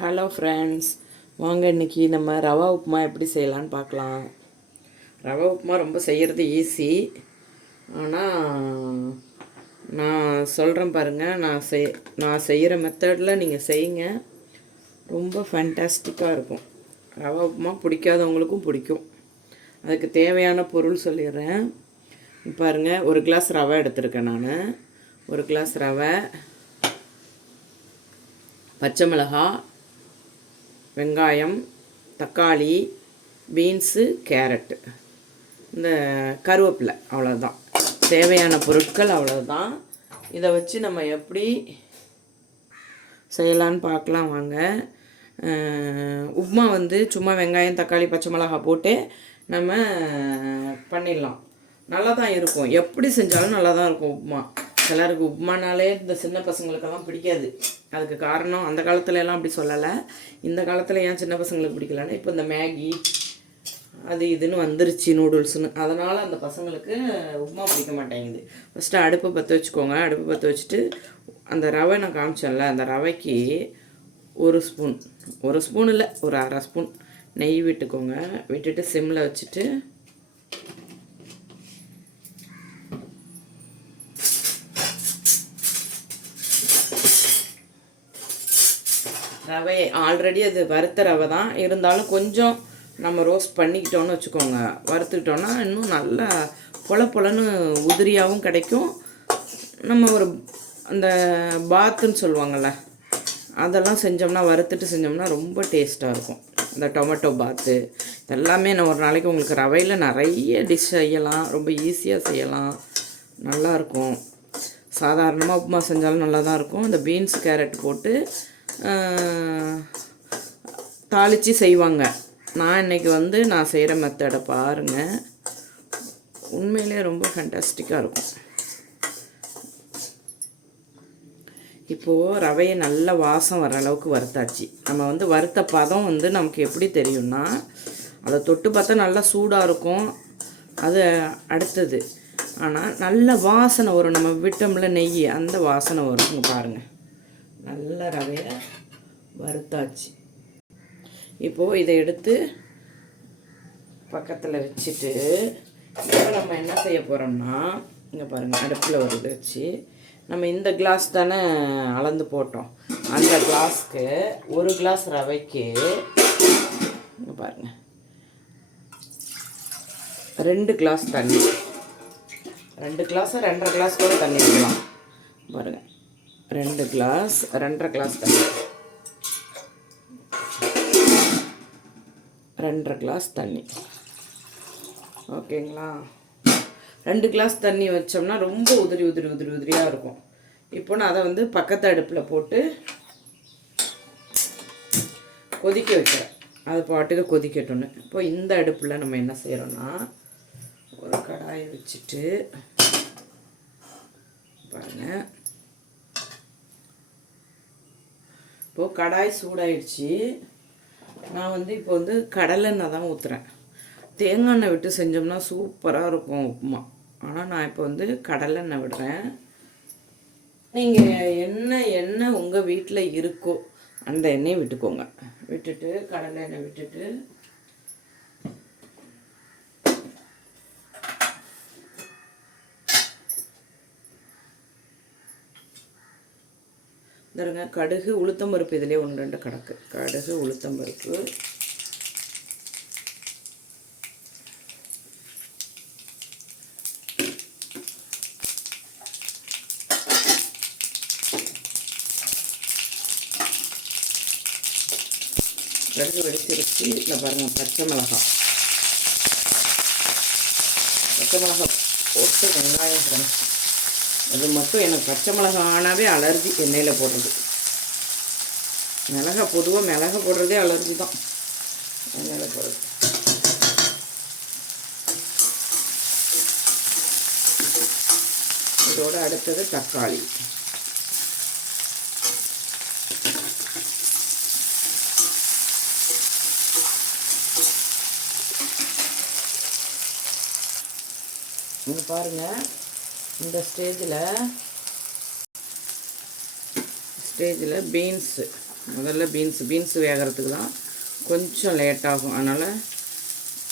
Hello friends, வாங்க இன்றைக்கி நம்ம ரவா உப்புமா எப்படி செய்யலான்னு பார்க்கலாம். ரவா உப்புமா ரொம்ப செய்கிறது ஈஸி. ஆனால் நான் சொல்கிறேன் பாருங்கள், நான் செய்கிற மெத்தடில் நீங்கள் செய்யுங்க. ரொம்ப ஃபேண்டாஸ்டிக்காக இருக்கும். ரவா உப்புமா பிடிக்காதவங்களுக்கும் பிடிக்கும். அதுக்கு தேவையான பொருள் சொல்லிடுறேன். பாருங்கள், ஒரு கிளாஸ் ரவை எடுத்திருக்கேன் நான். ஒரு கிளாஸ் ரவை, பச்சை மிளகாய், வெங்காயம், தக்காளி, பீன்ஸு, கேரட்டு, இந்த கருவேப்பிலை, அவ்வளோதான் தேவையான பொருட்கள். அவ்வளோதான். இதை வச்சு நம்ம எப்படி செய்யலான்னு பார்க்கலாம் வாங்க. உப்புமா சும்மா வெங்காயம், தக்காளி, பச்சை மிளகாய் போட்டு நம்ம பண்ணிடலாம். நல்லா தான் இருக்கும். எப்படி செஞ்சாலும் நல்லா தான் இருக்கும் உப்புமா. எல்லாருக்கு உப்புமானாலே இந்த சின்ன பசங்களுக்கெல்லாம் பிடிக்காது. அதுக்கு காரணம் அந்த காலத்துலலாம் அப்படி சொல்லலை. இந்த காலத்தில் ஏன் சின்ன பசங்களுக்கு பிடிக்கலன்னா, இப்போ இந்த மேகி அது இதுன்னு வந்துருச்சு, நூடுல்ஸ்னு. அதனால் அந்த பசங்களுக்கு உப்புமா பிடிக்க மாட்டேங்குது. ஃபஸ்ட்டு அடுப்பை பற்ற வச்சுக்கோங்க. அடுப்பை பற்ற வச்சுட்டு அந்த ரவை நான் காமிச்சேன்ல, அந்த ரவைக்கு ஒரு ஸ்பூன் இல்லை, ஒரு அரை ஸ்பூன் நெய் விட்டுக்கோங்க. விட்டுட்டு சிம்மில் வச்சுட்டு ரவை ஆல்ரெடி அது வறுத்த ரவை தான், இருந்தாலும் கொஞ்சம் நம்ம ரோஸ்ட் பண்ணிக்கிட்டோன்னு வச்சுக்கோங்க. வறுத்துக்கிட்டோன்னா இன்னும் நல்லா பொலன்னு உதிரியாகவும் கிடைக்கும். நம்ம ஒரு அந்த பாத்துன்னு சொல்லுவாங்கள்ல, அதெல்லாம் செஞ்சோம்னா, வறுத்துட்டு செஞ்சோம்னா ரொம்ப டேஸ்ட்டாக இருக்கும். இந்த டொமேட்டோ பாத்து எல்லாமே நான் ஒரு நாளைக்கு உங்களுக்கு ரவையில் நிறைய டிஷ் செய்யலாம். ரொம்ப ஈஸியாக செய்யலாம், நல்லாயிருக்கும். சாதாரணமாக உப்புமா செஞ்சாலும் நல்லா தான் இருக்கும். இந்த பீன்ஸ், கேரட் போட்டு தாளித்து செய்வாங்க. நான் இன்றைக்கி நான் செய்கிற மெத்தடை பாருங்கள். உண்மையிலே ரொம்ப ஃபேண்டாஸ்டிக்காக இருக்கும். இப்போது ரவையை நல்ல வாசம் வர அளவுக்கு வறுத்தாச்சு. நம்ம வறுத்த பதம் நமக்கு எப்படி தெரியும்னா, அதை தொட்டு பார்த்தா நல்லா சூடாக இருக்கும். அது அடுத்தது. ஆனால் நல்ல வாசனை வரும். நம்ம விட்டோம்ல நெய், அந்த வாசனை வரும். பாருங்கள், நல்ல ரவையை வறுத்தாச்சு. இப்போது இதை எடுத்து பக்கத்தில் வச்சுட்டு இப்போ நம்ம என்ன செய்ய போகிறோம்னா, இங்கே பாருங்கள், அடுப்பில் ஒரு இது வச்சு நம்ம இந்த கிளாஸ் தானே அளந்து போட்டோம். அந்த கிளாஸ்க்கு ஒரு கிளாஸ் ரவைக்கு இங்கே பாருங்கள் 2 கிளாஸ் தண்ணி. 2 கிளாஸ் 2.5 கிளாஸ் கூட தண்ணி வைக்கலாம். பாருங்கள், 2 கிளாஸ் 2.5 கிளாஸ் தண்ணி. 2.5 கிளாஸ் தண்ணி, ஓகேங்களா? 2 கிளாஸ் தண்ணி வச்சோம்னா ரொம்ப உதிரியாக இருக்கும். இப்போ நான் அதை பக்கத்து அடுப்பில் போட்டு கொதிக்க வைக்கிறேன். அது பாட்டுக்கு கொதிக்கட்டும்னு. இப்போ இந்த அடுப்பில் நம்ம என்ன செய்கிறோன்னா, ஒரு கடாயை வச்சுட்டு பாருங்கள். இப்போது கடாய் சூடாயிடுச்சு. நான் இப்போ கடலெண்ணெய் தான் ஊற்றுறேன். தேங்காய் எண்ணெய் விட்டு செஞ்சோம்னா சூப்பராக இருக்கும் உப்புமா. ஆனால் நான் இப்போ கடலெண்ணெய் விடுறேன். நீங்கள் எண்ணெய் உங்கள் வீட்டில் இருக்கோ அந்த எண்ணெயை விட்டுக்கோங்க. விட்டுட்டு கடலை எண்ணெய் விட்டுட்டு தருங்க. கடுகு, உளுத்தம்பருப்பு இதிலே 1-2 கிடக்கு. கடுகு, உளுத்தம்பருப்பு, கடுகு வெடிச்சிருச்சு. இந்த பாருங்கள், பச்சை மிளகாய் போட்டு வெங்காயம் ஃப்ரெண்ட்ஸ். அது மட்டும் எனக்கு பச்சை மிளகாய் ஆனாவே அலர்ஜி. எண்ணெயில் போடுறது பொதுவாக மிளகாய் போடுறதே அலர்ஜி தான். எண்ணெயில் போடுறது. இதோட அடுத்தது தக்காளி. இங்கே பாருங்கள், இந்த ஸ்டேஜில் பீன்ஸு முதல்ல பீன்ஸ் வேகிறதுக்கு தான் கொஞ்சம் லேட் ஆகும். அதனால்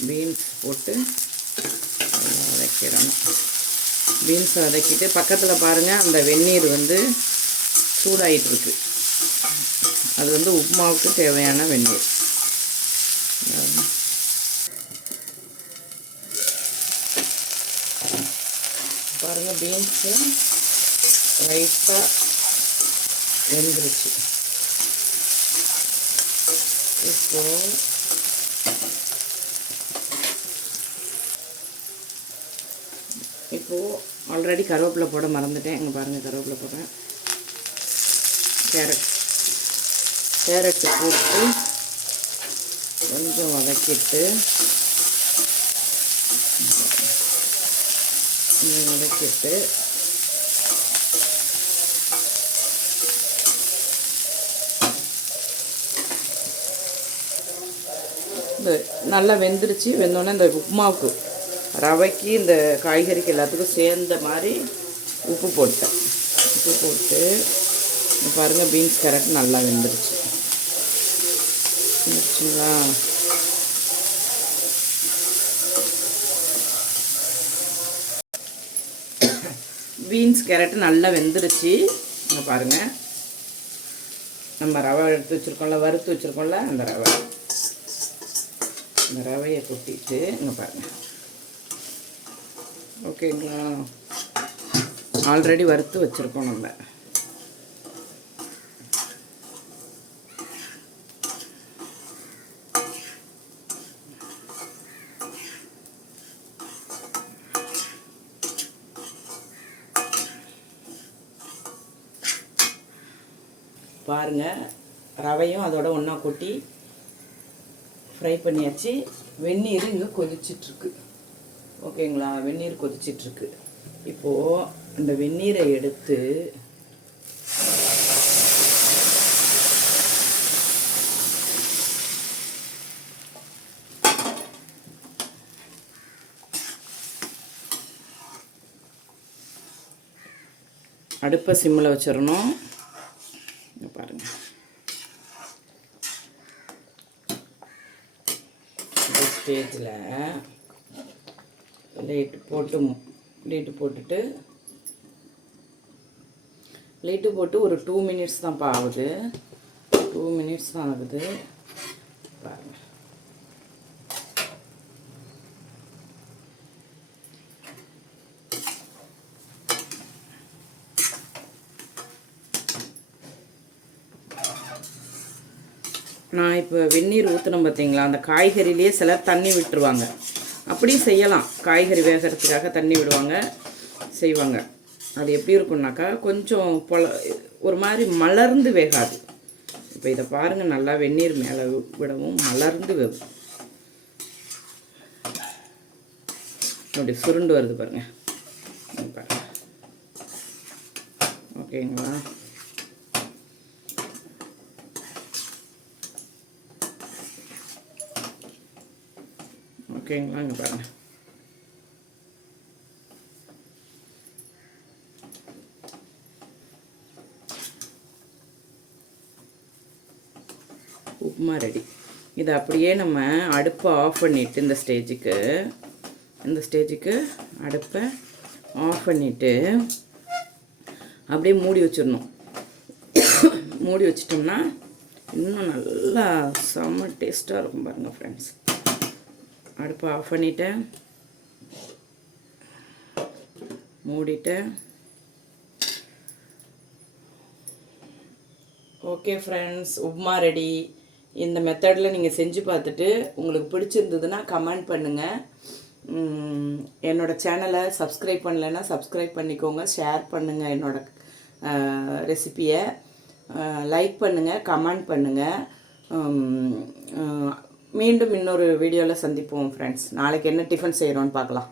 பீன்ஸ் போட்டு வதக்கிறோம். பீன்ஸை வதக்கிட்டு பக்கத்தில் பாருங்கள் அந்த வெந்நீர் வந்து சூடாகிட்டுருக்கு. அது வந்து உப்புமாவுக்கு தேவையான வெந்நீர். பாருங்கள் பீன்ஸு லைட்டாக வெந்துருச்சு. இப்போது ஆல்ரெடி கருவேப்பிலை போட மறந்துட்டேன். இங்கே பாருங்கள் கருவேப்பிலை போடுறேன். கேரட்டு போட்டு கொஞ்சம் வதக்கிட்டு இந்த நல்லா வெந்துருச்சு. வெந்தோடனே இந்த உப்புமாவுக்கு ரவைக்கு இந்த காய்கறிக்கு எல்லாத்துக்கும் சேர்ந்த மாதிரி உப்பு போட்டு பாருங்கள் பீன்ஸ் கேரட் நல்லா வெந்துருச்சுங்களா. பீன்ஸ் கேரட்டு நல்லா வெந்துருச்சு. இங்கே பாருங்கள் நம்ம ரவை எடுத்து வச்சுருக்கோம்ல, வறுத்து வச்சுருக்கோம்ல, அந்த ரவையை கொட்டிட்டு இங்கே பாருங்கள். ஓகேங்களா, ஆல்ரெடி வறுத்து வச்சுருக்கோம் நம்ம. பாருங்கள் ரவையும் அதோட ஒன்றா கொட்டி ஃப்ரை பண்ணியாச்சு. வெந்நீர் இங்கே கொதிச்சிட்ருக்கு. ஓகேங்களா, வெந்நீர் கொதிச்சிட்ருக்கு. இப்போது இந்த வெந்நீரை எடுத்து அடுப்பை சிம்மில் வச்சிடணும். பாருங்கள் இந்த ஸ்டேஜில் லைட்டு போட்டு ஒரு 2 மினிட்ஸ் தான்ப்பா ஆகுது. 2 மினிட்ஸ் தான் ஆகுது. பாருங்கள் நான் இப்போ வெந்நீர் ஊற்றினோம் பார்த்தீங்களா, அந்த காய்கறியிலே சிலர் தண்ணி விட்டுருவாங்க. அப்படியும் செய்யலாம். காய்கறி வேகிறதுக்காக தண்ணி விடுவாங்க, செய்வாங்க. அது எப்படி இருக்குன்னாக்கா கொஞ்சம் ஒரு மாதிரி மலர்ந்து வேகாது. இப்போ இதை பாருங்கள், நல்லா வெந்நீர் மேலே விடவும் மலர்ந்து வேகும். அப்படி சுருண்டு வருது பாருங்கள். ஓகேங்களா, ஓகேங்களா, இங்கே பாருங்கள். உப்புமா ரெடி. இதை அப்படியே நம்ம அடுப்பை ஆஃப் பண்ணிவிட்டு இந்த ஸ்டேஜுக்கு அடுப்பை ஆஃப் பண்ணிவிட்டு அப்படியே மூடி வச்சிடணும். மூடி வச்சிட்டோம்னா இன்னும் நல்லா செம்ம டேஸ்ட்டாக இருக்கும் பாருங்கள் ஃப்ரெண்ட்ஸ். அடுப்பை ஆஃப் பண்ணிவிட்டேன், மூடிட்டேன். Okay friends, upma ready. இந்த மெத்தடில் நீங்கள் செஞ்சு பார்த்துட்டு உங்களுக்கு பிடிச்சிருந்ததுன்னா கமெண்ட் பண்ணுங்கள். என்னோடய சேனலை சப்ஸ்கிரைப் பண்ணலைன்னா சப்ஸ்கிரைப் பண்ணிக்கோங்க. ஷேர் பண்ணுங்கள் என்னோடய ரெசிப்பியை. லைக் பண்ணுங்கள், கமெண்ட் பண்ணுங்கள். மீண்டும் இன்னொரு வீடியோவில் சந்திப்போம் ஃப்ரெண்ட்ஸ். நாளைக்கு என்ன டிஃபன் செய்கிறோன்னு பார்க்கலாம்.